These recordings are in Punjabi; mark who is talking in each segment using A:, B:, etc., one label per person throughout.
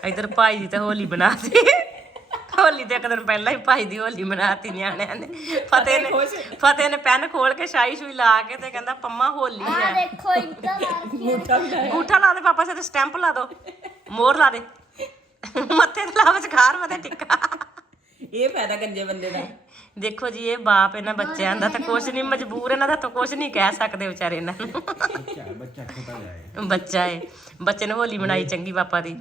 A: इधर भाई दी ते होली बनाती होली तो एक दिन पहला ही भाई दी होली बनाती न्याणिया ने फतेह ने पेन खोल के शाई शुई ला के ते कहंदा पम्मा होली है अंगूठा ला दे पापा से स्टैंप ला दो मोहर ला दे मत्थे ते ला विचकार मते टिक्का
B: ਇਹ ਫਾਇਦਾ ਗੰਜੇ ਬੰਦੇ ਦਾ
A: देखो जी ये बाप इन्हां बच्चों का तो कुछ नहीं मजबूर इन्हां दा तो कुछ नहीं कह सकते बेचारे इन्हां नूं बच्चा है बच्चे ने होली मनाई चंगी पापा दी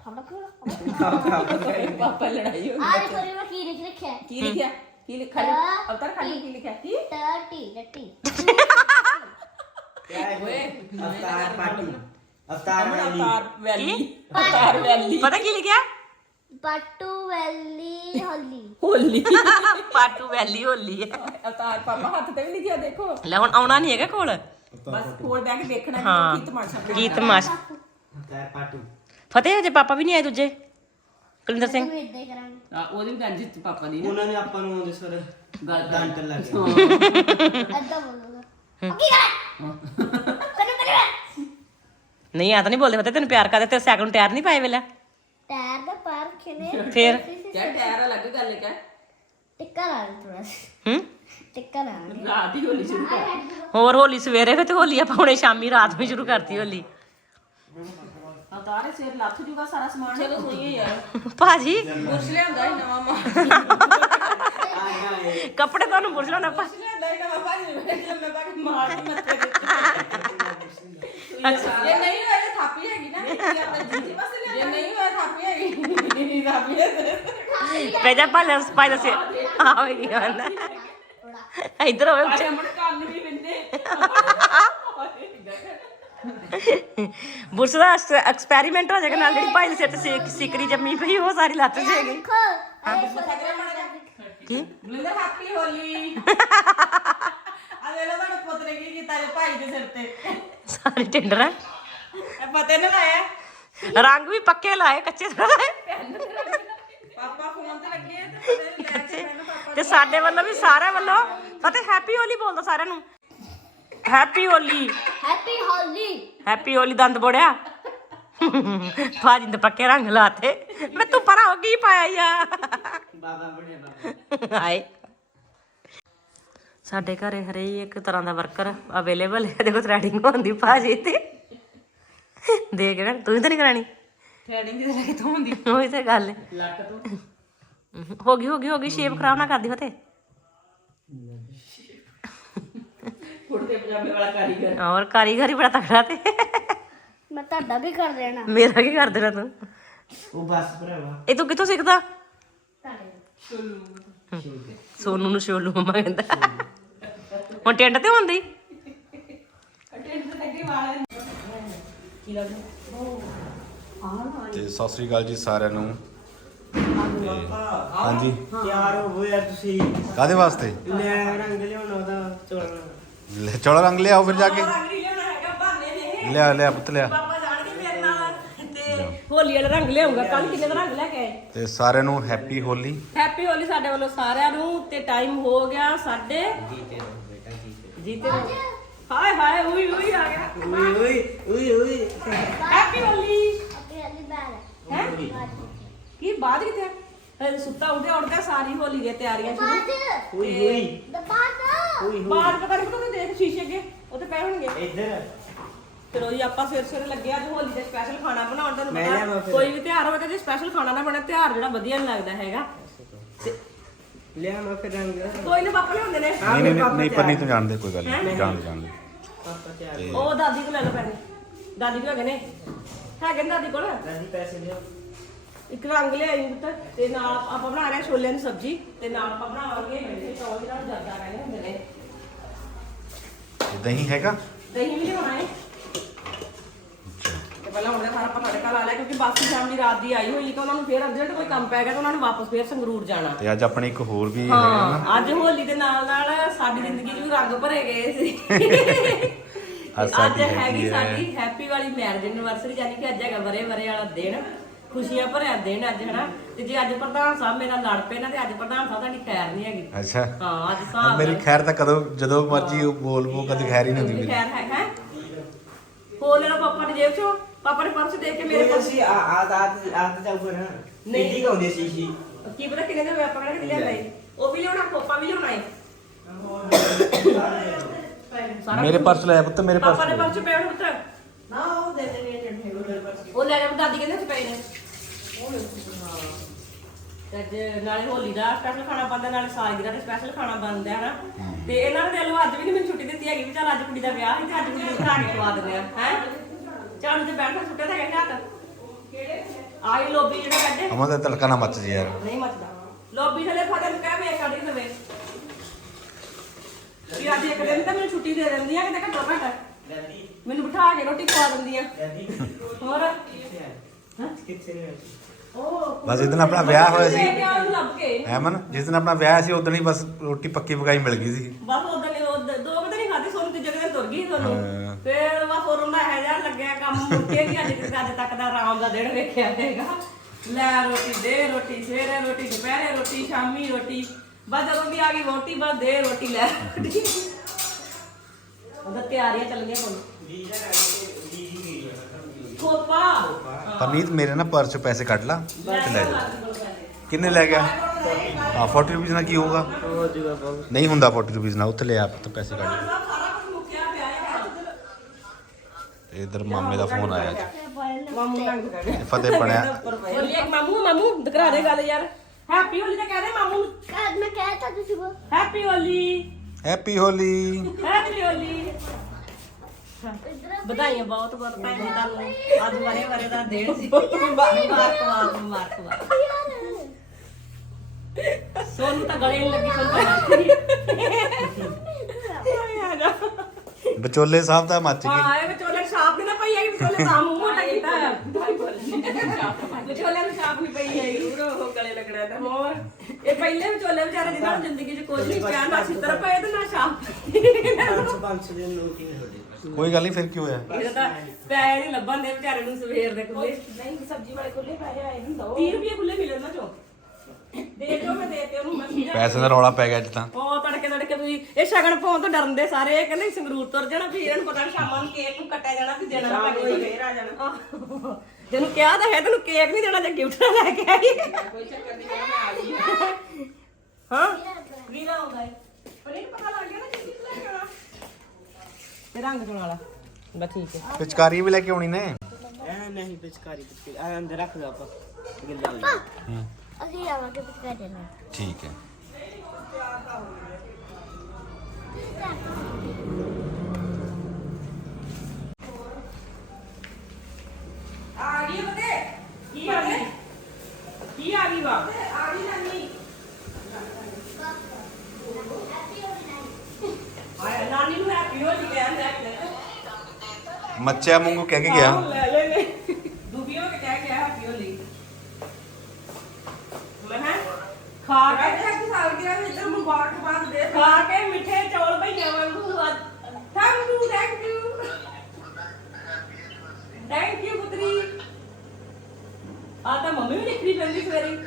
B: ਪਾਪਾ ਲੜਾਈ ਹੋ
C: आज थोड़ी मैं की लिख रखा है
B: ਕੀ ਲਿਖਿਆ ਕੀ ਲਿਖਿਆ ਅਵਤਾਰ ਖਾਲੀ ਕੀ ਲਿਖਿਆ ਕੀ
C: टटी टटी
B: ਓਏ
D: अवतार पार्टी अवतार वैली
B: ਅਵਤਾਰ ਵੈਲੀ ਅਵਤਾਰ ਵੈਲੀ
A: पता की लिखा
C: पट्टू वैली होली
B: ਹੋਲੀ
A: पाटू वैली होली है
B: ਅਵਤਾਰ ਪਾਪਾ ਹੱਥ ਤੇ ਵੀ ਲਿਖਿਆ ਦੇਖੋ
A: ਲੈ ਹੁਣ ਆਉਣਾ ਨਹੀਂ ਹੈਗਾ ਕੋਲ
B: ਬਸ ਕੋਲ ਬੈਠ ਕੇ ਦੇਖਣਾ
A: ਹਾਂ।
B: ਕੀ ਤਮਾਸ਼ਾ
A: ਕੀ ਤਮਾਸ਼
D: अवतार पार्टी
A: ਫਤਿਹ ਹਜੇ ਪਾਪਾ ਵੀ ਨਹੀਂ ਆਏ ਦੂਜੇ ਕੁਲਿੰਦਰ ਸਿੰਘ
C: मैं इधर करांगे
B: ਉਹਦੀ ਵੀ ਗੰਜ ਪਾਪਾ ਦੀ ਨਾ
D: उन्होंने अपन ਨੂੰ ਸਰ
B: ਗੱਲ
D: ਡਾਂਟਣ ਲੱਗ ਗਿਆ
C: ऐसा बोलोगे ओके करो
A: ਨਹੀਂ ਆ ਤਾਂ ਨਹੀਂ ਬੋਲਦੇ ਫਤਿਹ ਤੈਨੂੰ ਪਿਆਰ ਕਰਦੇ ਤੇ ਸਾਈਕਲ ਨੂੰ ਟਾਇਰ ਨਹੀਂ ਪਾਏ ਵੇਲਾ
C: टायर दा पार खेने
A: ਫਿਰ
B: ਕਿਆ ਟਾਇਰ ਅਲੱਗ ਗੱਲ ਹੈ
C: टिक्का ला थोड़ा
A: ਹੂੰ
C: टिक्का ला
B: ਰਾਤ ਹੀ ਹੋਲੀ ਸ਼ੁਰੂ ਕਰ
A: ਹੋਰ ਹੋਲੀ ਸਵੇਰੇ ਫਿਰ ਤੇ ਹੋਲੀ ਆਪਾਂ ਹੁਣੇ ਸ਼ਾਮੀ ਰਾਤ ਨੂੰ ਸ਼ੁਰੂ ਕਰਤੀ ਹੋਲੀ
B: ਅਵਤਾਰ ਸਿਰ ਲੱਥ ਜੂਗਾ ਸਾਰਾ ਸਮਾਨ ਚਲੋ ਸੁਣੀਏ ਯਾਰ
A: ਭਾਜੀ
B: ਬੁਰਸ਼ ਲਿਆਂਦਾ ਹੀ ਨਵਾਂ ਮਾਂ
A: ਕੱਪੜੇ ਤੁਹਾਨੂੰ ਪੁੱਛ ਲਓ ਨਾ ਆਪਾਂ
B: ਲਿਆਂਦਾ ਹੀ ਨਵਾਂ ਭਾਜੀ ਮੈਂ ਪਾ ਕੇ ਮਾਰਦੀ ਮੱਥੇ ਤੇ ਇਹ ਨਹੀਂ ਹੋਇਆ ਥਾਪੀ ਹੈਗੀ ਨਾ ਜੇ ਨਹੀਂ ਹੋਇਆ ਥਾਪੀ ਹੈਗੀ ਥਾਪੀ ਹੈ
A: ਪੈਜਾ ਪਾਲੇ ਸਪਾਈ ਦਸੇ ਆਵੇਗੀ ਗੱਲ ਇੱਧਰ ਹੋਵੇ ਉੱਚੇ
B: ਅਮਨ ਕੰਨ ਵੀ ਵਿੰਦੇ
A: ਬੁਰਸ਼ ਦਾ ਐਕਸਪੈਰੀਮੈਂਟ ਹੋ ਜਾਏਗਾ ਨਾਲ ਜਿਹੜੀ ਭਾਈ ਦੇ ਸਿਰ ਤੇ ਸਿਕਰੀ ਜੰਮੀ ਪਈ ਉਹ ਸਾਰੀ ਲੱਤ ਜਾਏਗੀ
C: देखो अरे
A: ਕੀ
B: ਬਲਿੰਦਰ ਹੈਪੀ ਹੋਲੀ ਆ ਵੇਲੇ ਤੁਹਾਡੇ ਪੁੱਤ ਨੇ ਕੀ ਕੀਤਾ ਜੇ ਭਾਈ ਦੇ ਸਿਰ ਤੇ
A: ਸਾਰੀ ਟਿੰਡਰ ਹੈ
B: ਇਹ ਪਤਾ ਨਹੀਂ ਲਾਇਆ
A: ਰੰਗ ਵੀ ਪੱਕੇ ਲਾਏ ਕੱਚੇ ਥੋੜਾ ਲਾਏ
B: ਪਾਪਾ ਫੋਨ ਤੇ ਲੱਗੇ ਤੇ ਪਤਾ ਨਹੀਂ ਲੈ ਕੇ ਮੈਨੂੰ ਪਾਪਾ
A: ਤੇ ਸਾਡੇ ਵੱਲੋਂ ਵੀ ਸਾਰਿਆਂ ਵੱਲੋਂ ਫਤਿਹ ਹੈਪੀ ਹੋਲੀ ਬੋਲ ਦੋ ਸਾਰਿਆਂ ਨੂੰ happy Holi
C: happy Holi
A: happy Holi ਦੰਦ ਬੋੜਿਆ ਭਾਜੀ ਨੇ ਪੱਕੇ ਰੰਗ ਲਾਤੇ ਮੈਂ ਤੂੰ ਪਰਾਂ ਹੋ ਕੀ ਪਾਇਆ ਯਾ
D: ਬਾਬਾ ਬਣਿਆ ਬਾਬਾ
A: ਹਾਏ ਸਾਡੇ ਘਰੇ ਹਰੇਕ ਤਰ੍ਹਾਂ ਦਾ ਵਰਕਰ ਅਵੇਲੇਬਲ ਹੈ ਦੇਖੋ ਥ੍ਰੈਡਿੰਗ ਹੁੰਦੀ ਭਾਜੀ ਤੇ ਦੇਖ ਨਾ ਤੂੰ ਤਾਂ ਨਹੀਂ ਕਰਾਣੀ
B: ਥ੍ਰੈਡਿੰਗ ਕਿਤੇ ਲੱਗੇ ਤੋਂ ਹੁੰਦੀ
A: ਉਹੀ ਤਾਂ ਗੱਲ ਹੈ
B: ਲੱਕ ਤੋਂ
A: ਹੋ ਗਈ ਸ਼ੇਪ ਖਰਾਬ ਨਾ ਕਰਦੀ ਫਤੇ
B: ਕੁੜਤੇ ਪਜਾਮੇ ਵਾਲਾ ਕਾਰੀਗਰ
A: ਔਰ ਕਾਰੀਗਰ ਹੀ ਬੜਾ ਤਕੜਾ ਤੇ
C: मैं ਤੁਹਾਡਾ भी कर देना
A: ਮੇਰਾ ਕੀ ਕਰ ਦੇਣਾ ਤੂੰ
D: ਉਹ ਬਸ ਭਰਾਵਾ
A: ਇਹ ਤੂੰ ਕਿੱਥੋਂ ਸਿੱਖਦਾ
C: ਤੁਹਾਡੇ
A: ਸੋਨੂ ਨੂੰ ਸ਼ੋਲੂ ਮਮਾ ਕਹਿੰਦਾ ਹੁਣ ਟੈਂਟ ਤੇ ਹੁੰਦੀ
E: ਤੇ ਸਤਿ ਸ੍ਰੀ ਅਕਾਲ ਜੀ ਸਾਰਿਆਂ ਨੂੰ ਹਾਂਜੀ
D: ਤਿਆਰ ਹੋ ਯਾਰ ਤੁਸੀਂ
E: ਕਾਦੇ ਵਾਸਤੇ
D: ਲੈ ਰੰਗ ਲਿਆਉਣਾ ਉਹਦਾ ਚੋਲਾ
E: ਲੈ ਚੌੜਾ ਰੰਗ ਲਿਆਓ ਫਿਰ ਜਾ ਕੇ
B: ਨਹੀਂ ਲੈਣਾ ਹੈਗਾ ਬਹਾਨੇ ਨੇ
E: ਲਿਆ ਪੁੱਤ ਲਿਆ
B: ਪਾਪਾ ਜਾਣਗੇ ਮੇਰੇ ਨਾਲ ਤੇ
A: ਹੋਲੀ ਵਾਲਾ ਰੰਗ ਲਿਆਉਂਗਾ ਕੱਲ ਕਿੰਨੇ ਦਾ ਰੰਗ ਲੈ ਕੇ ਆਏ
E: ਤੇ ਸਾਰਿਆਂ ਨੂੰ ਹੈਪੀ ਹੋਲੀ
A: ਹੈਪੀ ਹੋਲੀ ਸਾਡੇ ਵੱਲੋਂ ਸਾਰਿਆਂ ਨੂੰ ਤੇ ਟਾਈਮ ਹੋ ਗਿਆ ਸਾਡੇ
D: ਜੀਤੇ ਰਹੋ ਬੇਟਾ ਜੀਤੇ
A: ਜੀਤੇ ਨੂੰ ਹਾਏ ਹਾਏ ਉਈ ਆ ਗਿਆ
D: ਓਏ ਓਏ ਓਏ ਓਏ
A: ਹੈਪੀ ਹੋਲੀ
C: अपनी वाली बैल
A: ਹੈ ਕੀ ਬਾਅਦ ਕਿੱਥੇ ਆ? ਹਜੇ ਸੁੱਤਾ ਉੱਠਿਆ ਸਾਰੀ ਹੋਲੀ ਦੀਆਂ ਤਿਆਰੀਆਂ ਸ਼ੁਰੂ
C: बाद
D: ਓਏ ਓਏ
C: दबाना
D: ਓਏ
A: ਬਾਅਦ ਪਤਾ ਨਹੀਂ ਤੂੰ ਦੇਖ ਸ਼ੀਸ਼ੇ ਅੱਗੇ ਉੱਤੇ ਪਏ ਹੋਣਗੇ
D: ਇੱਧਰ
A: ਚਲੋ ਜੀ ਆਪਾਂ ਸਵੇਰੇ ਲੱਗੇ ਅੱਜ ਹੋਲੀ ਦਾ ਸਪੈਸ਼ਲ ਖਾਣਾ ਬਣਾਉਣ ਤੁਹਾਨੂੰ
D: ਮੈਂ ਲਿਆਵਾਂ
A: ਪਤਾ
D: ਫਿਰ।
A: ਕੋਈ ਵੀ ਤਿਉਹਾਰ ਹੋਵੇ ਤਾਂ ਜੇ ਸਪੈਸ਼ਲ ਖਾਣਾ ਨਾ ਬਣੇ ਤਿਉਹਾਰ ਜਿਹੜਾ ਵਧੀਆ ਨਹੀਂ ਲੱਗਦਾ ਹੈਗਾ
D: ਲਿਆ ਮੈਂ ਫਿਰ ਰੰਗ
A: ਕੋਈ ਨਾ ਪਾਪਾ ਲਿਆਉਂਦੇ ਨੇ
E: ਨਹੀਂ ਪਰ ਨਹੀਂ ਤੂੰ ਜਾਣਦੇ ਕੋਈ ਗੱਲ ਨਹੀਂ ਜਾਣਦੇ
D: ਪਾਪਾ ਤਿਆਰ
A: ਉਹ ਦਾਦੀ ਕੋਲ ਲੈ ਲਓ ਪੈਸੇ ਦਾਦੀ ਕੋਲ ਹੈਗੇ ਨੇ ਦਾਦੀ ਕੋਲ
D: ਦਾਦੀ ਪੈਸੇ ਲਿਆ
A: ਇੱਕ ਰੰਗ ਲਿਆਈ ਪੁੱਤ ਤੇ ਨਾਲ ਆਪਾਂ ਬਣਾ ਰਹੇ ਛੋਲਿਆਂ ਦੀ ਸਬਜ਼ੀ ਤੇ ਨਾਲ ਆਪਾਂ ਬਣਾਵਾਂਗੇ ਮਿੱਠੇ ਚੌਲ ਜਿਹੜਾ ਜਰਦਾ ਕਹਿੰਦੇ ਹੁੰਦੇ ਨੇ
E: ਦਹੀਂ ਹੈਗਾ
A: ਦਹੀਂ ਵੀ ਲਿਆਉਣਾ ਹੈ ਤੇ ਪਹਿਲਾਂ ਹੁਣ ਸਾਰਾ ਆਪਾਂ ਤੜਕਾ ਲਾ ਲਿਆ ਕਿਉਂਕਿ ਬਾਕੀ ਫੈਮਿਲੀ ਰਾਤ ਦੀ ਆਈ ਹੋਈ ਕਿ ਉਹਨਾਂ ਨੂੰ ਫੇਰ ਅਰਜੈਂਟ ਕੋਈ ਕੰਮ ਪੈ ਗਿਆ ਤਾਂ ਉਹਨਾਂ ਨੂੰ ਵਾਪਸ ਫੇਰ ਸੰਗਰੂਰ ਜਾਣਾ
E: ਤੇ ਅੱਜ ਆਪਣੇ ਇੱਕ ਹੋਰ ਵੀ ਹੈਗਾ ਨਾ
A: ਹਾਂ ਅੱਜ ਹੋਲੀ ਦੇ ਨਾਲ ਨਾਲ ਸਾਡੀ ਜ਼ਿੰਦਗੀ 'ਚ ਵੀ ਰੰਗ ਭਰੇ ਗਏ ਸੀ
E: ਅੱਜ
A: ਅੱਜ
E: ਸਾਡੀ
A: ਹੈਗੀ
E: ਹੈਗੀ
A: ਸਾਡੀ ਹੈਪੀ ਵਾਲੀ ਮੈਰਿਜ ਐਨਵਰਸਰੀ ਯਾਨੀ ਕਿ ਅੱਜ ਹੈਗਾ ਵਰੇ ਵਾਲਾ ਦਿਨ ਖੁਸ਼ੀਆਂ ਭਰਿਆ ਦਿਨ ਅੱਜ ਹਨਾ ਤੇ ਜੇ ਅੱਜ ਪ੍ਰਧਾਨ ਸਾਹਿਬ ਮੇਰੇ ਨਾਲ ਲੜ ਪਏ ਨਾ ਤੇ ਅੱਜ ਪ੍ਰਧਾਨ ਸਾਹਿਬ ਤੁਹਾਡੀ ਖੈਰ ਨਹੀਂ ਹੈਗੀ
E: ਅੱਛਾ
A: ਹਾਂ ਅੱਜ ਸਾਹਿਬ
E: ਮੇਰੀ ਖੈਰ ਤਾਂ ਕਦੋਂ ਜਦੋਂ ਮਰਜੀ ਉਹ ਬੋਲ ਕਦੇ ਖੈਰ ਹੀ ਨਹੀਂ ਹੁੰਦੀ ਮੇਰੀ
A: ਖੈਰ ਹੈ ਹੋ ਲੈਣਾ ਪਾਪਾ ਦੀ ਜੇਬ ਚੋਂ ਪਾਪਾ ਨੇ ਪਰਸ ਦੇ ਕੇ ਮੇਰੇ
D: ਮੇਰੇ
A: ਪਰਸ
D: ਸੀ ਆਤ ਜਾਊਗਾ ਨਾ
A: ਨਹੀਂ।
D: ਕਿੱਡੀ ਕਾਉਂਦੇ ਸੀ ਸੀ
A: ਕੀ ਪਤਾ ਕਿੰਨੇ ਦੇ ਆਪਾਂ ਕਿਹੜੇ ਲਿਆਂਦਾ ਈ। ਉਹ ਵੀ ਲਿਆਉਣਾ ਕੋਪਾ ਵੀ ਲਿਆਉਣਾ ਏ
E: ਮੇਰੇ ਪਰਸ ਲੈ ਪੁੱਤ ਮੇਰੇ
A: ਪਾਪਾ
E: ਪਰਸ
A: ਨੇ
E: ਲੈ।
A: ਪਰਸ ਪਏ ਹੋਣ ਪੁੱਤਰ
B: ਨਾ ਉਹ ਦੇ ਦੇਣੀ ਹੈ ਜਿਹੜੇ ਉਹਦੇ ਪਾਸ
A: ਉਹ ਲੈ ਜਾ ਦਾਦੀ ਕਹਿੰਦੇ ਚ ਪਏ ਨੇ ਤੇ ਅੱਜ ਨਾਲੇ ਹੋਲੀ ਦਾ ਸਪੈਸ਼ਲ ਖਾਣਾ ਬਣਦਾ ਨਾਲੇ ਸਾਜਗਰਾ ਦਾ ਸਪੈਸ਼ਲ ਖਾਣਾ ਬਣਦਾ ਹੈ ਨਾ ਤੇ ਇਹਨਾਂ ਨੇ ਦਿਲੋਂ ਅੱਜ ਵੀ ਨਹੀਂ ਮੈਨੂੰ ਛੁੱਟੀ ਦਿੱਤੀ ਹੈਗੀ ਵੀ ਚੱਲ ਅੱਜ ਕੁੜੀ ਦਾ ਵਿਆਹ ਹੈ ਤੇ ਅੱਜ ਕੁੜੀ ਨੂੰ ਖਾ ਕੇ ਖਵਾ ਦਿੰਦੇ ਆ ਹੈ ਚਾਲੂ ਤੇ ਬੈਠਾ ਸੁੱਟਿਆ ਤਾਂ ਕਹਿੰਦਾ ਕਿਹੜੇ ਆਈ ਲੋਬੀ ਜਿਹੜਾ ਕੱਢੇ
E: ਅਮਾ ਦਾ ਤੜਕਾ ਨਾ ਮੱਚ ਜੀ ਯਾਰ।
A: ਨਹੀਂ ਮੱਚਦਾ ਲੋਬੀ ਥਲੇ ਫਤਿਹ ਨੂੰ ਕਹਿ ਵੇ ਕੱਢ ਦੇਵੇ ਵੀ ਅੱਜ ਇੱਕ ਦਿਨ ਤਾਂ ਮੈਨੂੰ ਛੁੱਟੀ ਦੇ ਦਿੰਦੀਆਂ ਕਿਤੇ ਘੱਟੋ ਘੱਟ ਮੈਨੂੰ ਬਿਠਾ ਕੇ ਰੋਟੀ ਖਵਾ ਦਿੰਦੀਆਂ ਹੋਰ
D: ਕਿੱਥੇ ਨੇ
A: ਉਹ
E: ਬਸ ਜਿਸ ਦਿਨ ਆਪਣਾ ਵਿਆਹ ਹੋਇਆ ਸੀ
A: ਉਹਨੂੰ ਲੱਭ ਕੇ
E: ਹੈਮਨ ਜਿਸ ਦਿਨ ਆਪਣਾ ਵਿਆਹ ਸੀ ਉਦੋਂ ਹੀ ਬਸ ਰੋਟੀ ਪੱਕੀ ਪਕਾਈ ਮਿਲ ਗਈ ਸੀ।
A: ਬਸ ਉਦੋਂ ਦੋ ਕੁ ਦਿਨ ਹੀ ਖਾਧੀ ਸੋਨੂੰ ਤੀਜੇ ਦਿਨ ਤੁਰ ਗਈ
E: ਹਾਂ।
A: ਤੁਹਾਨੂੰ ਫਿਰ ਬਸ ਹੋਰ ਹੁੰਦਾ ਹੈ ਯਾਰ ਲੱਗਿਆ ਕੰਮ ਮੁੱਕੇ ਨਹੀਂ ਅੱਜ ਤੱਕ ਦਾ ਆਰਾਮ ਦਾ ਦਿਨ ਵੇਖਿਆ ਹੈਗਾ ਲੈ ਰੋਟੀ ਦੇ ਰੋਟੀ ਸਵੇਰੇ ਰੋਟੀ ਦੁਪਹਿਰੇ ਰੋਟੀ ਸ਼ਾਮੀ ਰੋਟੀ ਬਸ ਜਦੋਂ ਵੀ ਆ ਗਈ ਰੋਟੀ ਬਸ ਦੇ ਰੋਟੀ ਲੈ ਰੋਟੀ ਉਹਦਾ ਤਿਆਰੀਆਂ ਚੱਲਣੀਆਂ ਕੋਲ ਖੋਪਾ
E: ਪਰਨੀਤ ਮੇਰੇ ਨਾ ਪਰਸ ਚੋਂ ਪੈਸੇ ਕੱਢ ਲਾ ਤੇ ਲੈ ਜਾ। ਕਿੰਨੇ ਲੈ ਗਿਆ? ਹਾਂ 40 ਰੁਪਏ ਨਾਲ ਕੀ ਹੋਊਗਾ?
D: ਹੋ ਜੂਗਾ ਬਹੁਤ
E: ਨਹੀਂ ਹੁੰਦਾ 40 ਰੁਪਏ ਨਾਲ ਉੱਥੇ ਲੈ ਆ ਪੁੱਤ ਪੈਸੇ ਕੱਢ।
A: ਸਾਰਾ ਕੁਝ ਮੁੱਕਿਆ ਪਿਆ ਹੈ
E: ਤੇ ਇਧਰ ਮਾਮੇ ਦਾ ਫੋਨ ਆਇਆ ਅੱਜ।
A: ਮਾਮੂ ਲੰਘ
E: ਤੇ ਫਤਿਹ ਬਣਿਆ
A: ਬੋਲੀਏ ਮਾਮੂ ਦਿਖਾ ਦੇ ਗੱਲ ਯਾਰ ਹੈਪੀ ਹੋਲੀ ਤਾਂ ਕਹਿ ਦੇ ਮਾਮੂ
C: ਮੈਂ ਕਹਿਤਾ ਤੁਸੀਂ ਬੋ
A: happy Holi
E: happy Holi.
A: Happy Holi ਵਧਾਈਆਂ ਬਹੁਤ ਬਹੁਤ ਭੈਣ ਜੀ ਤੁਹਾਨੂੰ ਅੱਜ ਵਰੇ ਦਾ ਦਿਨ ਸੀ ਮੁਬਾਰਕਬਾਦ ਸੋਨੂੰ ਤਾਂ ਗਲੇ ਨਹੀਂ ਲੱਗੀ ਆ ਜਾ
E: ਵਿਚੋਲੇ ਸਾਹਿਬ ਤਾਂ ਮੱਚ ਗਏ।
A: ਹਾਂ ਇਹ ਵਿਚੋਲੇ ਨੂੰ ਛਾਪ ਨਹੀਂ ਨਾ ਪਈ ਹੈਗੀ ਵਿਚੋਲੇ ਤਾਂ ਮੂੰਹ ਮੋਟਾ ਕੀਤਾ ਹੈ ਵਿਚੋਲੇ ਨੂੰ ਛਾਪ ਨਹੀਂ ਪਈ ਹੈਗੀ ਉਹ ਗਲੇ ਲੱਗਣਾ ਤਾਂ ਹੋਰ ਇਹ ਪਹਿਲੇ ਵਿਚੋਲੇ ਵਿਚਾਰੇ ਜਿਹਨਾਂ ਨੂੰ ਜ਼ਿੰਦਗੀ 'ਚ ਕੁਝ ਨਹੀਂ ਪਿਆ ਨਾ ਛਿੱਤਰ ਪਏ ਤੇ ਨਾ ਛਾਪ
D: 500 ਦੇ ਨੋਟ ਹੀ ਹੋਦੇ
E: ਕੋਈ ਗੱਲ ਨਹੀਂ ਫਿਰ ਕੀ ਹੋਇਆ?
A: ਇਹ ਤਾਂ ਪੈਸੇ ਨਹੀਂ ਲੱਭਣ ਦੇ ਵਿਚਾਰੇ ਨੂੰ ਸਵੇਰ ਦੇ ਖੁੱਲੇ
B: ਨਹੀਂ ਸਬਜ਼ੀ ਵਾਲੇ ਖੁੱਲੇ ਪੈਸੇ ਆਏ ਨਹੀਂ ਦੋ
A: 30 ਰੁਪਏ ਖੁੱਲੇ ਮਿਲੇ ਨਾ ਚੋ ਦੇ ਦਿਓ ਮੈਂ ਦੇ ਤੇ ਉਹਨੂੰ ਮੈਂ ਸਮਝਾ
E: ਪੈਸੇ ਦਾ ਰੌਲਾ ਪੈ ਗਿਆ ਅੱਜ ਤਾਂ।
A: ਉਹ ਤੜਕੇ ਤੁਸੀਂ ਇਹ ਸ਼ਗਨ ਪਾਉਣ ਤੋਂ ਡਰਦੇ ਸਾਰੇ ਇਹ ਕਹਿੰਦੇ ਸੰਗਰੂਰ ਤੁਰ ਜਾਣਾ ਫਿਰ ਇਹਨਾਂ ਨੂੰ ਪਤਾ ਨੀ ਸ਼ਾਮਾਂ ਨੂੰ ਕੇਕ ਨੂੰ ਕੱਟਿਆ ਜਾਣਾ ਤੇ ਦੇਣਾ ਨਾ ਲੱਗੇ ਫੇਰ ਆ ਜਾਣਾ ਜਿਹਨੂੰ ਕਿਹਾ ਤਾਂ ਹੈ ਤੈਨੂੰ ਕੇਕ ਨਹੀਂ ਦੇਣਾ ਜੇ ਗਿਫਟ ਲੈ ਕੇ ਆਈ
B: ਕੋਈ ਚੱਕਰ ਨਹੀਂ ਮੈਂ ਆ ਗਈ
A: ਹਾਂ ਵੀਰਾ ਆਉਂਦਾ ਹੈ ਪਰ ਇਹ ਪਤਾ ਲੱਗ ਗਿਆ ਨਾ ਕਿ ਕਿਸ ਲੈ ਕੇ ਆਉਣਾ ਤੇ ਰੰਗ ਚੋਣ ਵਾਲਾ ਬਸ ਠੀਕ ਹੈ
E: ਪਿਚਕਾਰੀ ਵੀ ਲੈ ਕੇ ਆਉਣੀ ਨੇ।
D: ਐ ਨਹੀਂ ਪਿਚਕਾਰੀ ਆ ਅੰਦਰ ਰੱਖ ਦੋ ਆਪਾਂ ਗਿੱਲਾ ਹੋ ਜਾਊਗਾ।
C: ਅਸੀਂ ਆਵਾਂਗੇ ਕੁਝ ਕਰ ਦੇਣਾ
E: ਠੀਕ ਹੈ।
A: ਆ ਗਈ ਬਤੇ ਕੀ ਆ ਗਈ ਕੀ ਆ ਗਈ ਵਾ ਆ ਗਈ ਨਾਨੀ ਆਇਆ ਨਾਨੀ ਨੂੰ ਹੈਪੀ ਹੋਲੀ ਕਹਿੰਦੇ ਆ
E: ਮੱਚਿਆ ਵਾਂਗੂ ਕਹਿ ਕੇ ਗਿਆ।
A: ਲੈ ਦੂਬੀ ਹੋ ਕੇ ਕਹਿ ਗਿਆ ਹੈਪੀ ਹੋਲੀ ਮੈਂ ਖਾ ਕੇ
B: ਇੱਕ ਸਾਲ ਗਿਆ ਵਿੱਚ ਮੁਬਾਰਕਬਾਦ ਦੇ
A: ਖਾ ਕੇ ਮਿੱਠੇ ਚੌਲ ਭਈਆ ਵਾਂਗੂ ਥੈਂਕ ਯੂ ਪੁੱਤਰੀ ਆ ਤਾਂ ਮੰਮੀ ਵੀ ਲਿਖਦੀ ਪੈਂਦੀ ਸਵੇਰੇ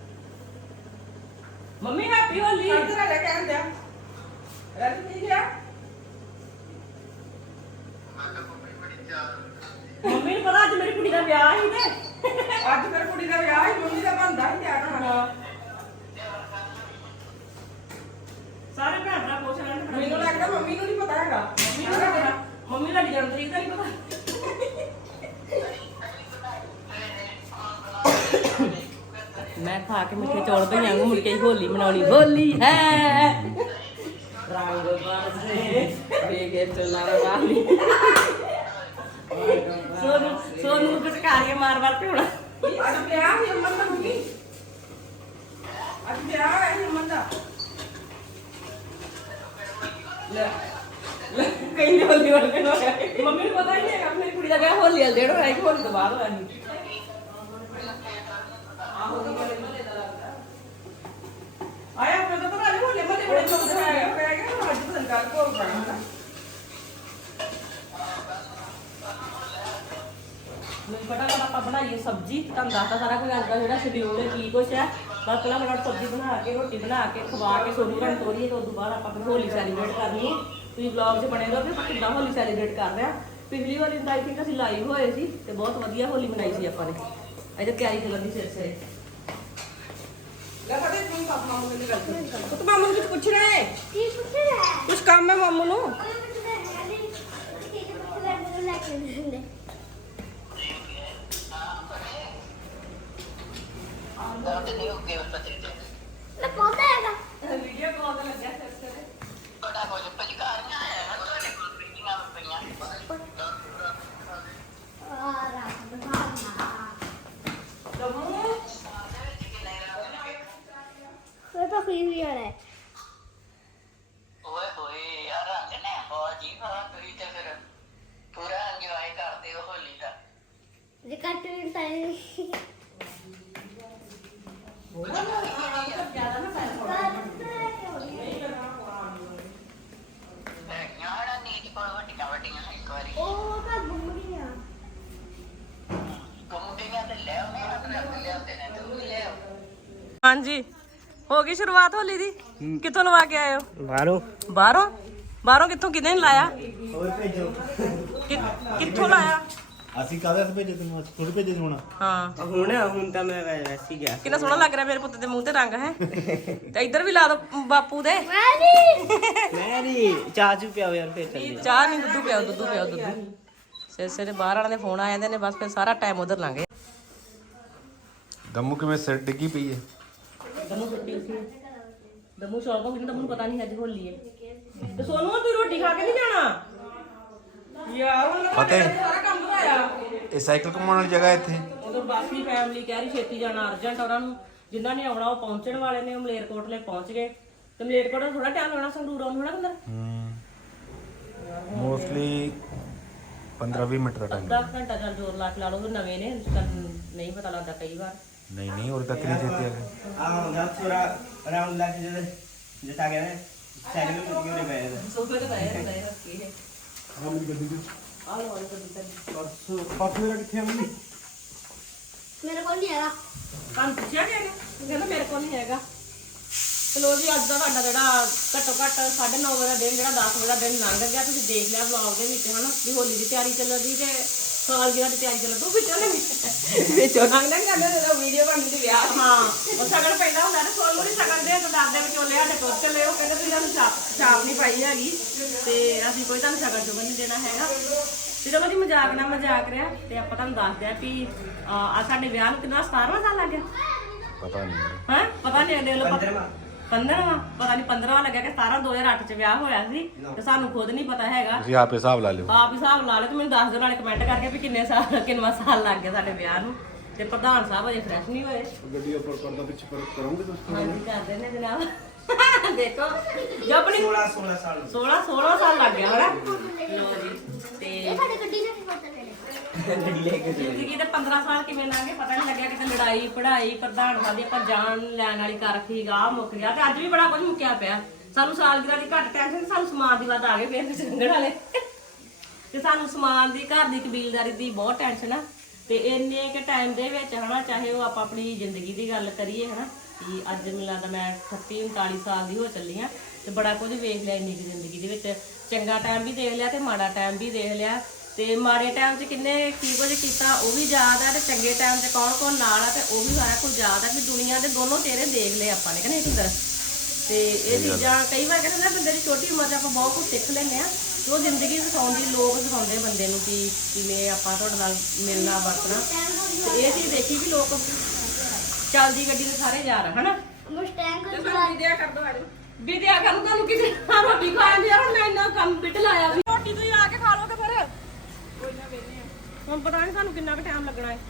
A: ਮੰਮੀ ਹੈਪੀ ਹੋਲੀ
B: ਤੇਰਾ ਲੈ ਕੇ ਆਂਦਾ ਰੱਖ ਕੀ ਗਿਆ
A: ਮੰਮੀ ਨੂੰ ਪਤਾ ਅੱਜ ਮੇਰੀ ਕੁੜੀ ਦਾ ਵਿਆਹ ਸੀ ਤੇ
B: ਅੱਜ ਫਿਰ ਕੁੜੀ ਦਾ ਵਿਆਹ ਹੀ ਮੰਮੀ ਦਾ ਬੰਦਾ ਹੀ ਤਿਆਰ ਹੋਣਾ
A: ਸਾਰੇ ਭੈਣ ਭਰਾ ਪੁੱਛ ਲੈਣ
B: ਮੈਨੂੰ ਲੱਗਦਾ ਮੰਮੀ ਨੂੰ ਨਹੀਂ ਪਤਾ ਹੈਗਾ
A: ਮੰਮੀ ਨੂੰ ਨਹੀਂ ਪਤਾ ਮੰਮੀ ਦਾ ਜਨਮ ਤਰੀਕ ਦਾ ਨਹੀਂ ਪਤਾ ਮੈਂ ਖਾ ਕੇ ਮਿੱਠੇ ਚੌਲ ਭਈਆਂ ਨੂੰ ਮੁੜ ਕੇ ਹੋਲੀ ਮਨਾਉਣੀ ਹੋਲੀ ਹੈ ਰੰਗ ਬਰਸੇ ਵੇਗੇ ਚੁਨਾਰ ਵਾਲੀ ਸੋਨੂੰ ਪਿਚਕਾਰੀਆਂ ਮਾਰ ਪਿਉਣਾ
B: ਅੱਜ ਵਿਆਹ ਹੀ ਅਮਨ ਦਾ ਮੰਮੀ ਅੱਜ ਵਿਆਹ ਹੈ ਅਮਨ ਦਾ ਲੈ
A: ਕਈ ਹੋਲੀ ਵਾਲੇ ਨੂੰ ਮੰਮੀ ਨੂੰ ਪਤਾ ਹੀ ਨਹੀਂ ਹੈਗਾ ਆਪਣੀ ਕੁੜੀ ਦਾ ਵਿਆਹ ਹੋਲੀ ਵਾਲੇ ਦਿਨ ਹੋਇਆ ਕਿ ਹੋਲੀ ਤੋਂ ਬਾਅਦ ਹੋਇਆ ਸੀ
B: ਆਇਆ ਪਤਾ ਤਾਂ ਨਹੀਂ ਹੋਲੇ ਮੱਲੇ ਬੜੇ ਚੌਂਕ ਤੇ ਆਇਆ ਪੈ ਗਿਆ ਅੱਜ ਪਤਾ ਗੱਲ ਕੋਲ ਪਾਣਾ
A: ਮੈਨੂੰ ਪਤਾ ਆਪਾਂ ਬਣਾਈਏ ਸਬਜ਼ੀ ਤੁਹਾਨੂੰ ਦੱਸਦਾ ਸਾਰਾ ਕੁਝ ਅੱਜ ਦਾ ਜਿਹੜਾ ਸ਼ਡਿਊਲ ਹੈ ਕੀ ਕੁਛ ਹੈ ਬਸ ਪਹਿਲਾਂ ਮੈਂ ਸਬਜ਼ੀ ਬਣਾ ਕੇ ਰੋਟੀ ਬਣਾ ਕੇ ਖਵਾ ਕੇ ਸੋਨੂੰ ਘੰਟ ਤੋਰੀਏ ਤੇ ਉਸ ਤੋਂ ਬਾਅਦ ਆਪਾਂ ਫਿਰ ਹੋਲੀ ਸੈਲੀਬ੍ਰੇਟ ਕਰਨੀ ਹੈ ਤੁਸੀਂ ਵਲੌਗ 'ਚ ਬਣੇ ਰਹੋ ਵੀ ਆਪਾਂ ਕਿੱਦਾਂ ਹੋਲੀ ਸੈਲੀਬ੍ਰੇਟ ਕਰ ਰਹੇ ਹਾਂ ਪਿਛਲੀ ਵਾਰੀ ਤਾਂ ਆਈ ਥਿੰਕ ਅਸੀਂ ਲਾਈਵ ਹੋਏ ਸੀ ਤੇ ਬਹੁਤ ਵਧੀਆ ਹੋਲੀ ਮਨਾਈ ਸੀ ਆਪਾਂ ਨੇ। ਇਹਦੇ ਤਿਆਰੀ ਚੱਲਣ ਦੀ ਸਿਰੇ
B: ਲੈ ਫਟੇ ਤੂੰ ਪਾਪਾ ਮਾਮੂ ਨੂੰ ਗੱਲ ਕਰ ਤੂੰ ਮਾਮੂ ਨੂੰ ਕੁਝ ਪੁੱਛਣਾ ਹੈ
C: ਕੀ ਪੁੱਛ ਰਿਹਾ ਹੈ
B: ਕੁਝ ਕੰਮ ਹੈ ਮਾਮੂ ਨੂੰ
C: ਉਹ ਪੁੱਛਦਾ ਹੈ ਨਹੀਂ ਕੀ ਪੁੱਛਦਾ ਹੈ ਲੈ ਕੇ ਦਿੰਦੇ ਲੈ ਪੌਦਾ ਹੈਗਾ
A: ਵੀਡੀਓ ਕਾਲ ਤੇ ਲੱਗਿਆ ਸਿਰੇ
C: ਆ ਰਾਤ ਬਹਾਨਾ ਉਹ ਤਾਂ ਕੀ ਵੀ ਆ ਰਿਹਾ ਹੈ
F: ਓਏ ਹੋਏ ਯਾਰ ਰੰਗ ਨੇ ਬਹੁਤ ਜੀ ਫਰਾ ਤੁਸੀਂ ਤੇ ਫਿਰ ਪੂਰਾ ਇੰਜੋਏ ਕਰਦੇ ਹੋ ਹੋਲੀ ਦਾ
C: ਜੇ ਕੱਟ ਵੀ ਤਾਂ
F: ਯਾਰਾ ਨੀਚ ਕੋਲ ਵੱਡੀਆਂ ਵੱਡੀਆਂ ਇੱਕ ਵਾਰੀ
C: ਉਹ ਤਾਂ ਗੁੰਮੜੀਆਂ
F: ਮੁੰਡਿਆਂ ਤੇ ਲੈ ਆਉਣੇ ਆਪਣੇ ਲਿਆਉਂਦੇ ਨੇ ਤੂੰ ਵੀ ਲੈ ਆਓ
A: ਹਾਂਜੀ ਹੋ ਗਈ ਸ਼ੁਰੂਆਤ ਹੋਲੀ ਦੀ ਕਿੱਥੋਂ ਲਵਾ ਕੇ ਆਏ ਹੋ
D: ਬਾਹਰੋਂ
A: ਬਾਹਰੋਂ ਕਿੱਥੋਂ ਕਿਹਨੇ ਲਾਇਆ
D: ਹੋਰ ਭੇਜੋ
A: ਕਿੱਥੋਂ ਲਾਇਆ
E: ਅਸੀਂ ਕਾਹਦੇ ਸੇ ਭੇਜੇ ਤੈਨੂੰ ਅਸੀਂ ਥੋੜੀ ਭੇਜੇ ਹੁਣ
A: ਹਾਂ
D: ਹੁਣ ਤਾਂ ਮੈਂ ਵੈਸੇ ਹੀ ਗਿਆ
A: ਕਿੰਨਾ ਸੋਹਣਾ ਲੱਗ ਰਿਹਾ ਮੇਰੇ ਪੁੱਤ ਦੇ ਮੂੰਹ ਤੇ ਰੰਗ ਹੈ ਤੇ ਇੱਧਰ ਵੀ ਲਾ ਦੋ ਬਾਪੂ ਦੇ
D: ਮੈਂ ਨਹੀਂ ਚਾਹ ਚੂ ਪਿਆਓ ਯਾਰ ਫੇਰ ਚੱਲਦੇ
A: ਚਾਹ ਨਹੀਂ ਦੁੱਧੂ ਪਿਆਓ ਦੁੱਧੂ ਸਿਰੇ ਬਾਹਰ ਵਾਲਿਆਂ ਦੇ ਫੋਨ ਆ ਜਾਂਦੇ ਨੇ ਬਸ ਫਿਰ ਸਾਰਾ ਟਾਈਮ ਉਧਰ ਲੰਘ ਗਿਆ
E: ਦਮੂ ਕਿਵੇਂ ਸਿਰ ਡਿੱਗੀ ਪਈ ਹੈ
A: ਦਮੂ ਸ਼ੌਕ ਹੋ ਦਮੂ ਨੂੰ ਪਤਾ ਨਹੀਂ ਅੱਜ ਹੋਲੀ ਹੈ ਤੇ ਸੋਨੂੰ ਤੂੰ ਰੋਟੀ ਖਾ ਕੇ ਨਹੀਂ ਜਾਣਾ ਯਾਰ ਉਹਨਾਂ
E: ਫਤਿਹ
A: ਸਾਰਾ ਕੰਮ ਕਰਾਇਆ
E: ਇਹ ਸਾਈਕਲ ਘੁੰਮਾਉਣ ਵਾਲੀ ਜਗ੍ਹਾ ਇੱਥੇ
A: ਉਧਰ ਬਾਕੀ ਫੈਮਿਲੀ ਕਹਿ ਰਹੀ ਛੇਤੀ ਜਾਣਾ ਅਰਜੈਂਟ ਉਹਨਾਂ ਨੂੰ ਜਿਨ੍ਹਾਂ ਨੇ ਆਉਣਾ ਉਹ ਪਹੁੰਚਣ ਵਾਲੇ ਨੇ ਮਲੇਰਕੋਟਲੇ ਪਹੁੰਚ ਗਏ ਤੇ ਮਲੇਰਕੋਟਲੇ ਥੋੜਾ ਟਾਈਮ ਲੱਗਣਾ ਸੰਗਰੂਰ ਆਉਣ ਥੋੜਾ ਬੰਦਰ
E: ਮੋਸਟਲੀ 15-20 ਮਿੰਟ ਦਾ ਟਾਈਮ
A: ਅੱਧਾ ਘੰਟਾ ਚੱਲ ਜ਼ੋਰ ਲਾ ਕੇ ਲਾ ਲਓ ਉਹ ਨਵੇਂ ਨੇ ਨਹੀਂ ਪਤਾ ਲੱਗਦਾ ਕਈ ਵਾਰ
E: ਨਹੀਂ ਹੋਰ ਤੱਕ ਨਹੀਂ ਛੇਤੀ ਆ ਗਏ
D: ਆਹ ਗਾ ਥੋੜਾ ਰਾਉਂਡ ਲਾ ਕੇ ਜਿੱਤਾ ਗਿਆ ਨੇ ਸਾਈਕਲ ਨੂੰ ਕਿਉਂ ਨਹੀਂ ਪਾਇਆ
A: ਸੋਫੇ ਤੇ ਬਹਿ ਰੱਖੀ ਹੈ
E: ਹਾਂ ਮੇਰੀ ਗੱਡੀ ਚ
A: ਆਹ ਲੋ ਵਾਲੀ ਗੱਡੀ ਤੇ
E: ਪਾਸੇ ਮੇਰਾ ਕਿੱਥੇ ਆ ਮੰਮੀ
C: ਮੇਰੇ ਕੋਲ ਨਹੀਂ ਹੈਗਾ
A: ਕੰਨ ਪੁੱਛਿਆ ਗਿਆ ਕਹਿੰਦਾ ਮੇਰੇ ਕੋਲ ਨਹੀਂ ਹੈਗਾ ਚਲੋ ਜੀ ਅੱਜ ਦਾ ਸਾਡਾ ਜਿਹੜਾ ਘੱਟੋ ਘੱਟ 9:30 ਵਜੇ ਦਾ ਦਿਨ ਜਿਹੜਾ 10 ਵਜੇ ਦਾ ਦਿਨ ਲੰਘ ਗਿਆ ਤੁਸੀਂ ਦੇਖ ਲਿਆ ਵਲੌਗ ਦੇ ਵਿੱਚ ਹਨਾ ਵੀ ਹੋਲੀ ਦੀ ਤਿਆਰੀ ਚੱਲਦੀ ਤੇ ਸਾਲਗਿਰਾ ਦੀ ਤਿਆਰੀ ਚੱਲਦੀ ਵਿੱਚੋਂ ਲੰਘ ਕਹਿੰਦੇ ਜਦੋਂ ਵੀਡੀਓ ਬਣਦੀ ਵਿਆਹ ਹਾਂ ਉਹ ਸ਼ਗਨ ਪੈਂਦਾ ਹੁੰਦਾ ਤੇ ਸੋਨੂੰ ਦੀ ਸ਼ਗਨ ਦੇ ਦਰਦੇ ਵਿੱਚ ਉਹਲੇ ਸਾਡੇ ਤੁਰ ਚੱਲੇ ਉਹ ਕਹਿੰਦੇ ਤੁਸੀਂ ਸਾਨੂੰ ਛਾਪ ਨਹੀਂ ਪਾਈ ਹੈਗੀ ਤੇ ਅਸੀਂ ਕੋਈ ਤੁਹਾਨੂੰ ਸ਼ਗਨ ਚੁਗਨ ਨਹੀਂ ਦੇਣਾ ਹੈਗਾ ਤੇ ਚਲੋ ਜੀ ਮਜ਼ਾਕ ਨਾ ਮਜ਼ਾਕ ਰਿਹਾ ਤੇ ਆਪਾਂ ਤੁਹਾਨੂੰ ਦੱਸਦੇ ਆ ਵੀ ਆ ਸਾਡੇ ਵਿਆਹ ਨੂੰ ਕਿੰਨਾ 17ਵਾਂ ਸਾਲ ਲੱਗ ਗਿਆ
E: ਪਤਾ ਨਹੀਂ
A: ਹੈ ਪਤਾ ਨਹੀਂ ਦੇ ਲੋ 15ਵਾਂ ਪਤਾ ਨਹੀਂ 15ਵਾਂ ਲੱਗਿਆ ਕਿ 2008 ਚ ਵਿਆਹ ਹੋਇਆ ਸੀ ਤੇ ਸਾਨੂੰ ਖੁਦ ਨਹੀਂ ਪਤਾ ਹੈਗਾ
E: ਤੁਸੀਂ ਆਪੇ ਹਿਸਾਬ ਲਾ ਲਿਓ
A: ਆਪ ਹਿਸਾਬ ਲਾ ਲਓ ਤੇ ਮੈਨੂੰ ਦੱਸ ਦਿਓ ਨਾਲੇ ਕਮੈਂਟ ਕਰਕੇ ਵੀ ਕਿੰਨਾ ਸਾਲ ਲੱਗ ਗਿਆ ਸਾਡੇ ਵਿਆਹ ਨੂੰ ਤੇ ਪ੍ਰਧਾਨ ਸਾਹਿਬ ਅਜੇ ਫਰੈਸ਼ ਨਹੀਂ ਹੋਏ
E: ਗੱਡੀ ਉੱਪਰ ਕਰਦਾ ਪਿੱਛੇ ਪਰ ਕਰੋਗੇ ਤੁਸੀਂ
A: ਹਾਂਜੀ ਕਰਦੇ ਨੇ ਜਨਾਬ ਦੇਖੋ ਜਪਣੀ
D: 16 ਸਾਲ
A: 16 ਸਾਲ ਲੱਗ ਗਿਆ ਹਨਾ ਲੋ ਜੀ ਤੇ
C: ਇਹ ਸਾਡੇ ਗੱਡੀ ਦਾ ਕੀ ਪਤਾ
D: ਲੈ ਕੇ
A: ਜ਼ਿੰਦਗੀ ਦੇ 15 ਸਾਲ ਕਿਵੇਂ ਲੰਘੇ ਪਤਾ ਨਹੀਂ ਲੱਗਿਆ ਕਿਤੇ ਲੜਾਈ ਪੜ੍ਹਾਈ ਪ੍ਰਧਾਨ ਸਾਹਿਬ ਦੀ ਆਪਾਂ ਜਾਨ ਲੈਣ ਵਾਲੀ ਕਰ ਰੱਖੀ ਗਾਹ ਮੁੱਕ ਗਿਆ ਤੇ ਅੱਜ ਵੀ ਬੜਾ ਕੁਝ ਮੁੱਕਿਆ ਪਿਆ ਸਾਨੂੰ ਸਾਲਗਿਰਾ ਦੀ ਘੱਟ ਟੈਨਸ਼ਨ ਸਾਨੂੰ ਸਮਾਨ ਦੀ ਵੱਧ ਆ ਗਏ ਫੇਰ ਸੰਗੜ ਵਾਲੇ ਤੇ ਸਾਨੂੰ ਸਮਾਨ ਦੀ ਘਰ ਦੀ ਕਬੀਲਦਾਰੀ ਦੀ ਬਹੁਤ ਟੈਨਸ਼ਨ ਆ ਤੇ ਇੰਨੇ ਕੇ ਟਾਈਮ ਦੇ ਵਿੱਚ ਹਨਾ ਚਾਹੇ ਉਹ ਆਪਾਂ ਆਪਣੀ ਜ਼ਿੰਦਗੀ ਦੀ ਗੱਲ ਕਰੀਏ ਹਨਾ ਕਿ ਅੱਜ ਮੈਨੂੰ ਲੱਗਦਾ ਮੈਂ 38-39 ਸਾਲ ਦੀ ਹੋ ਚੱਲੀ ਆ ਤੇ ਬੜਾ ਕੁਝ ਵੇਖ ਲਿਆ ਇੰਨੀ ਦੀ ਜ਼ਿੰਦਗੀ ਦੇ ਵਿੱਚ ਚੰਗਾ ਟਾਈਮ ਵੀ ਦੇਖ ਲਿਆ ਤੇ ਮਾੜਾ ਟਾਈਮ ਵੀ ਦੇਖ ਲਿਆ ਤੇ ਮਾੜੇ ਟਾਈਮ 'ਚ ਕਿੰਨੇ ਕੀ ਕੁਝ ਕੀਤਾ ਉਹ ਵੀ ਯਾਦ ਆ ਤੇ ਚੰਗੇ ਟਾਈਮ 'ਚ ਕੌਣ ਨਾਲ ਆ ਤੇ ਉਹ ਵੀ ਸਾਰਾ ਕੁਝ ਯਾਦ ਆ ਕਿ ਦੁਨੀਆ ਦੇ ਦੋਨੋਂ ਚਿਹਰੇ ਦੇਖ ਲਏ ਆਪਾਂ ਨੇ ਕਿ ਨਹੀਂ ਸੁੰਦਰ ਤੇ ਇਹ ਚੀਜ਼ਾਂ ਕਈ ਵਾਰ ਕਹਿੰਦੇ ਨੇ ਬੰਦੇ ਦੀ ਛੋਟੀ ਉਮਰ 'ਚ ਆਪਾਂ ਬਹੁਤ ਕੁਝ ਸਿੱਖ ਲੈਂਦੇ ਆ ਤੇ ਉਹ ਜ਼ਿੰਦਗੀ ਸਿਖਾਉਂਦੀ ਲੋਕ ਸਿਖਾਉਂਦੇ ਬੰਦੇ ਨੂੰ ਕਿ ਕਿਵੇਂ ਆਪਾਂ ਤੁਹਾਡੇ ਨਾਲ ਮਿਲਣਾ ਵਰਤਣਾ ਤੇ ਇਹ ਚੀਜ਼ ਦੇਖੀ ਵੀ ਲੋਕ ਚੱਲਦੀ ਗੱਡੀ ਦੇ ਸਾਰੇ ਜਾ ਰਹੇ ਹਨਾ
C: ਮੁਸਟੈਂਗ
B: ਤੇ
C: ਕੋਲ
B: ਸਾਨੂੰ ਵੀਡੀਓ ਕਰ ਦੋ ਮੈਡਮ
A: ਵਿਦਿਆ ਕਰਨ ਤੁਹਾਨੂੰ ਕਿਸੇ ਰੋਟੀ ਖਾਣ ਦੀ ਯਾਰ ਮੈਂ ਇੰਨਾ ਕੰਮ ਬਿਟ ਲਾਇਆ ਵੀ ਰੋਟੀ ਤੁਸੀਂ ਆ ਕੇ ਖਾ ਲੋਗੇ ਫਿਰ
B: ਕੋਈ ਨਾ ਵੇਲੇ
A: ਹੁਣ ਪਤਾ ਨਹੀਂ ਸਾਨੂੰ ਕਿੰਨਾ ਕੁ ਟਾਈਮ ਲੱਗਣਾ ਹੈ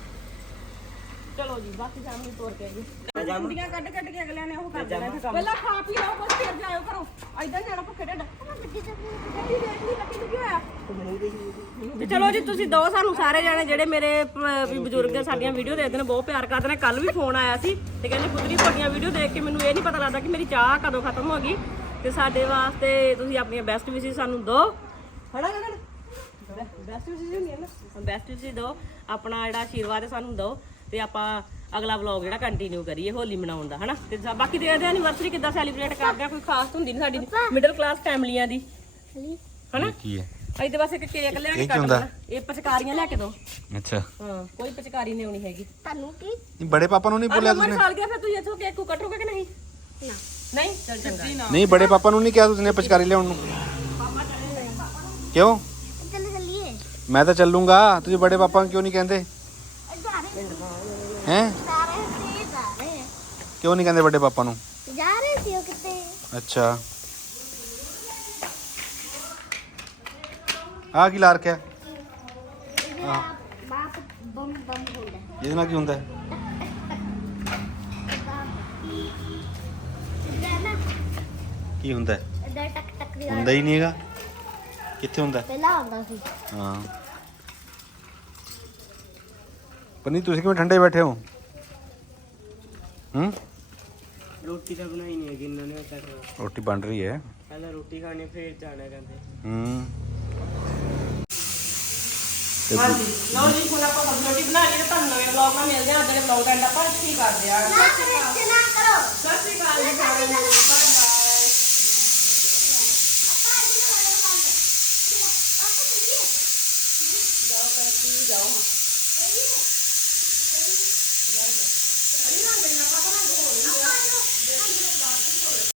A: ਚਲੋ ਜੀ ਬਾਕੀ ਫੈਮਿਲੀ ਤੋਰ ਕੇ ਜੀ
B: ਕੁੰਡੀਆਂ ਕੱਢ ਕੇ ਅਗਲਿਆਂ ਨੇ ਉਹ ਕਰ ਦੇਣਾ ਇੱਥੇ ਕੰਮ ਪਹਿਲਾਂ ਖਾ ਪੀ ਲਓ ਕੁਝ ਫਿਰ ਜਾਇਓ ਘਰੋਂ ਐਦਾਂ ਜਾਣਾ ਭੁੱਖੇ ਢਿੱਡ ਗੱਡੀ ਦੇਖ ਲਈ ਲੱਗੀ ਕੀ ਹੋਇਆ
A: ਤੇ ਚਲੋ ਜੀ ਤੁਸੀਂ ਦੋ ਸਾਨੂੰ ਸਾਰੇ ਜਾਣੇ ਜਿਹੜੇ ਮੇਰੇ ਵੀ ਬਜ਼ੁਰਗ ਸਾਡੀਆਂ ਵੀਡੀਓ ਦੇਖਦੇ ਨੇ ਬਹੁਤ ਪਿਆਰ ਕਰਦੇ ਨੇ ਕੱਲ ਵੀ ਫੋਨ ਆਇਆ ਸੀ ਤੇ ਕਹਿੰਦੇ ਪੁੱਤਰੀ ਤੁਹਾਡੀਆਂ ਵੀਡੀਓ ਦੇਖ ਕੇ ਮੈਨੂੰ ਇਹ ਨਹੀਂ ਪਤਾ ਲੱਗਦਾ ਕਿ ਮੇਰੀ ਚਾਹ ਕਦੋਂ ਖਤਮ ਹੋ ਗਈ ਤੇ ਸਾਡੇ ਵਾਸਤੇ ਤੁਸੀਂ ਆਪਣੀਆਂ ਬੈਸਟ ਵਿਸ਼ੇਸ ਸਾਨੂੰ ਦਿਓ ਹਨਾ ਗਗਨ ਬੈਸਟ ਵਿਸ਼ੇਸ ਹੁੰਦੀਆਂ ਨਾ ਬੈਸਟ ਵਿਸ਼ੇਸ ਦਿਓ ਆਪਣਾ ਜਿਹੜਾ ਆਸ਼ੀਰਵਾਦ ਸਾਨੂੰ ਦਿਓ ਤੇ ਆਪਾਂ ਅਗਲਾ ਵਲੌਗ ਜਿਹੜਾ ਕੰਟੀਨਿਊ ਕਰੀਏ ਹੋਲੀ ਮਨਾਉਣ ਦਾ ਹਨਾ ਤੇ ਬਾਕੀ ਦੇ ਐਨੀਵਰਸਰੀ ਕਿੱਦਾਂ ਸੈਲੀਬ੍ਰੇਟ ਕਰਦੇ ਆ ਕੋਈ ਖਾਸ ਹੁੰਦੀ ਨਹੀਂ ਸਾਡੀ ਮਿਡਲ ਕਲਾਸ ਫੈਮਲੀਆਂ ਦੀ ਹਨਾ
E: ਕੀ ਹੈ
A: ਇਹਦੇ ਵਾਸਤੇ ਇੱਕ ਕੇਕ ਲਿਆ ਕੇ
E: ਇਹ ਕੀ
A: ਕੱਟ
E: ਹੁੰਦਾ?
A: ਲੈਣਾ ਇਹ ਪਚਕਾਰੀਆਂ ਲੈ ਕੇ ਦੋ
E: ਅੱਛਾ
A: ਹਾਂ ਕੋਈ ਪਚਕਾਰੀ ਨਹੀਂ ਆਉਣੀ ਹੈਗੀ
C: ਤੁਹਾਨੂੰ ਕੀ
E: ਨਹੀਂ ਬੜੇ ਪਾਪਾ ਨੂੰ ਨਹੀਂ ਬੋਲਿਆ
A: ਅਮਨ
E: ਤੁਸੀਂ
A: ਸਾਲ ਗਿਆ ਫਿਰ ਤੁਸੀਂ ਇੱਥੋਂ ਕੇਕ ਕੋ ਕੱਟੋਗੇ ਕਿ ਨਹੀਂ
C: ਨਾ
A: ਨਹੀਂ ਚਲ ਚੰਗਾ
E: ਨਹੀਂ ਬੜੇ ਪਾਪਾ ਨੂੰ ਨਹੀਂ ਕਿਹਾ ਤੁਸੀਂ ਪਚਕਾਰੀ ਲਿਆਉਣ ਨੂੰ ਕਿਉਂ
C: ਚੱਲ ਚੱਲੀਏ
E: ਮੈਂ ਤਾਂ ਚੱਲੂੰਗਾ ਤੁਸੀਂ ਬੜੇ ਪਾਪਾ ਨੂੰ ਕਿਉਂ ਨਹੀਂ ਕਹਿੰਦੇ
C: ਜਾ ਰਹੇ
E: ਹੈ
C: ਸਾਰੇ ਤੇ ਜਾ ਰਹੇ
E: ਕਿਉਂ ਨਹੀਂ ਕਹਿੰਦੇ ਵੱਡੇ ਪਾਪਾ ਨੂੰ
C: ਜਾ ਰਹੇ ਸੀ ਉਹ ਕਿਤੇ
E: ਅੱਛਾ ਆ ਕੀ ਲਾ ਰੱਖਿਆ
C: ਬਾਪ ਬੰਮ ਬੰਮ ਹੁੰਦਾ
E: ਇਹਦੇ ਨਾਲ ਕੀ ਹੁੰਦਾ ਹੈ?
C: ਇਦਾਂ ਨਾ
E: ਕੀ ਹੁੰਦਾ ਹੈ?
C: ਇਦਾਂ ਟਕ ਟਕ ਦੀ
E: ਹੁੰਦਾ ਹੀ ਨਹੀਂ ਹੈਗਾ ਕਿੱਥੇ ਹੁੰਦਾ ਹੈ?
C: ਪਹਿਲਾਂ ਆਉਂਦਾ ਸੀ
E: ਹਾਂ ਪਰ ਨਹੀਂ ਤੁਸੀਂ ਕਿਵੇਂ ਠੰਡੇ ਬੈਠੇ ਹੋ ਹੂੰ
D: ਰੋਟੀ ਤਾਂ ਬਣਾਈ ਨਹੀਂ ਹੈਗੀ ਇਹਨਾਂ ਨੇ ਤੱਕ
E: ਰੋਟੀ ਬਣ ਰਹੀ ਹੈ
D: ਪਹਿਲਾਂ ਰੋਟੀ ਖਾਣੀ ਫਿਰ ਜਾਣਾ ਕਹਿੰਦੇ
E: ਹੂੰ
A: ਹਾਂਜੀ ਲਓ ਜੀ ਹੁਣ ਆਪਾਂ ਸਬਜ਼ੀ ਰੋਟੀ ਬਣਾ ਲਈ ਤੇ ਤੁਹਾਨੂੰ ਨਵੇਂ ਵਲੌਗ ਨਾਲ ਮਿਲਦੇ ਹਾਂ ਜਿਹੜੇ ਵਲੌਗ ਐਂਡ ਆਪਾਂ ਇੱਥੇ ਹੀ ਕਰਦੇ ਆ
C: ਨਾ ਕਰੋ ਨਾ ਕਰੋ
A: ਸਤਿ ਸ਼੍ਰੀ ਅਕਾਲ ਜੀ ਸਾਰਿਆਂ ਨੂੰ ਬਾਏ ਬਾਏ
C: ਆਪਾਂ ਇਹ ਵਾਲੇ ਖਾਂਦੇ ਆਪਾਂ ਚੱਲੀਏ
A: ਜਾਓ ਕਰ ਜਾਓ